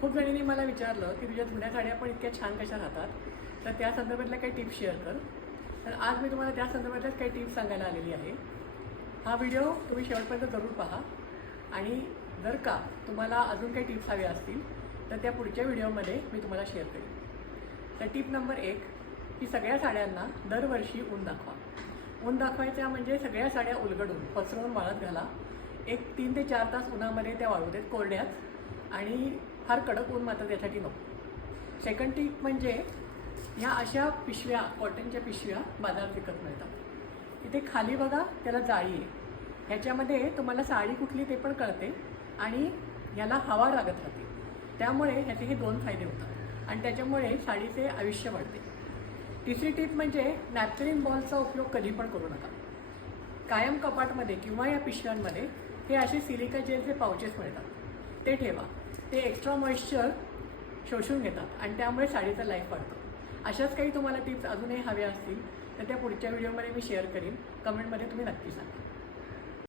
खूप जणींनी मला विचारलं की तुझ्या जुन्या साड्या पण इतक्या छान कशा राहतात, तर त्या संदर्भातल्या काही टिप्स शेअर कर. तर आज मी तुम्हाला त्या संदर्भातल्याच काही टिप्स सांगायला आलेली आहे. हा व्हिडिओ तुम्ही शेवटपर्यंत जरूर पहा आणि जर का तुम्हाला अजून काही टिप्स हव्या असतील तर त्या पुढच्या व्हिडिओमध्ये मी तुम्हाला शेअर करेन. तर टिप नंबर 1 की सगळ्या साड्यांना दरवर्षी ऊन दाखवा. ऊन दाखवायच्या म्हणजे सगळ्या साड्या उलगडून पसरवून वाळत घाला. एक 3 ते 4 तास उन्हामध्ये त्या वाळू देत कोरड्याच, आणि फार कडक ऊन मात्र त्यासाठी नको. सेकंड टिप म्हणजे ह्या अशा पिशव्या, कॉटनच्या पिशव्या बाजारात विकत मिळतात. इथे खाली बघा त्याला जाळी आहे. ह्याच्यामध्ये तुम्हाला साडी कुठली ते पण कळते आणि ह्याला हवा लागत राहते. त्यामुळे ह्याचे हे 2 फायदे होतात आणि त्याच्यामुळे साडीचे आयुष्य वाढते. तिसरी टिप म्हणजे नॅपकिन बॉलचा उपयोग कधी पण करू नका. कायम कपाटमध्ये किंवा या पिशव्यांमध्ये हे असे सिलिका जेलचे पाउचेस मिळतात, ते ठेवा. ते एक्स्ट्रा मॉइश्चर शोषून घेतात आणि त्यामुळे साडीचं लाईफ वाढतं. अशाच काही तुम्हाला टिप्स अजूनही हव्या असतील तर त्या पुढच्या व्हिडिओमध्ये मी शेअर करीन. कमेंटमध्ये तुम्ही नक्की सांगा.